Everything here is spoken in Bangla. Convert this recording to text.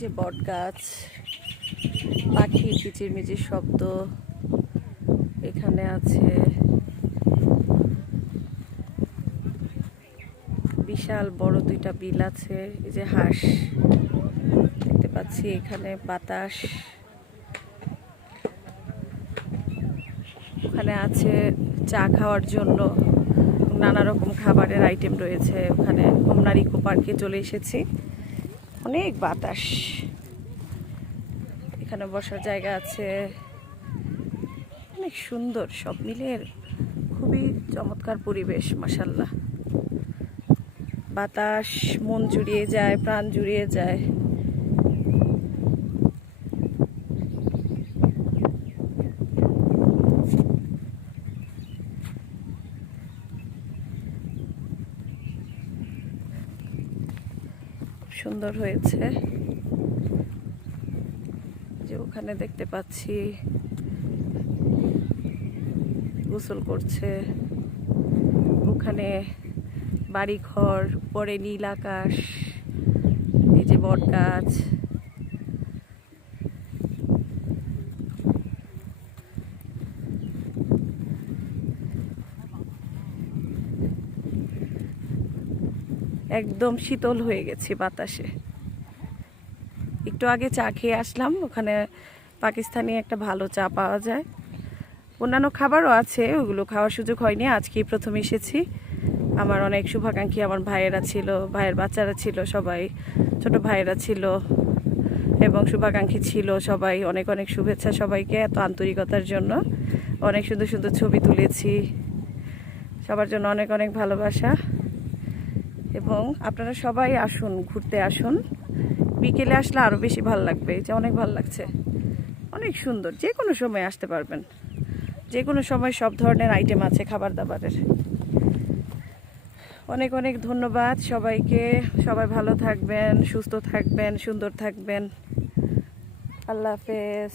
যে বট গাছ, পাখি কিচিরমিচির শব্দ এখানে আছে। বিশাল বড় দুইটা বিল আছে। এই যে হাঁস দেখতে পাচ্ছি, এখানে বাতাস, ওখানে আছে চা খাওয়ার জন্য নানা রকম খাবারের আইটেম রয়েছে। ওখানে হোমনার ইকো পার্কে চলে এসেছি, অনেক বাতাস, এখানে বসার জায়গা আছে, অনেক সুন্দর, সব মিলিয়ে খুবই চমৎকার পরিবেশ। মাশাআল্লাহ, বাতাস মন জুড়িয়ে যায়, প্রাণ জুড়িয়ে যায়। সুন্দর হয়েছে। যে ওখানে দেখতে পাচ্ছি গোসল করছে, ওখানে বাড়িঘর, পরে নীল আকাশ, এই যে বট গাছ। একদম শীতল হয়ে গেছে বাতাসে। একটু আগে চা খেয়ে আসলাম, ওখানে পাকিস্তানি একটা ভালো চা পাওয়া যায়। অন্যান্য খাবারও আছে, ওগুলো খাওয়ার সুযোগ হয়নি, আজকেই প্রথম এসেছি। আমার অনেক শুভাকাঙ্ক্ষী, আমার ভাইয়েরা ছিল, ভাইয়ের বাচ্চারা ছিল, সবাই ছোট ভাইয়েরা ছিল এবং শুভাকাঙ্ক্ষী ছিল সবাই। অনেক অনেক শুভেচ্ছা সবাইকে, এত আন্তরিকতার জন্য। অনেক সুন্দর সুন্দর ছবি তুলেছি, সবার জন্য অনেক অনেক ভালোবাসা। এবং আপনারা সবাই আসুন, ঘুরতে আসুন। বিকেলে আসলে আরও বেশি ভালো লাগবে, যে অনেক ভালো লাগছে, অনেক সুন্দর। যে কোনো সময় আসতে পারবেন, যে কোনো সময় সব ধরনের আইটেম আছে খাবার দাবারের। অনেক অনেক ধন্যবাদ সবাইকে। সবাই ভালো থাকবেন, সুস্থ থাকবেন, সুন্দর থাকবেন। আল্লাহ হাফেজ।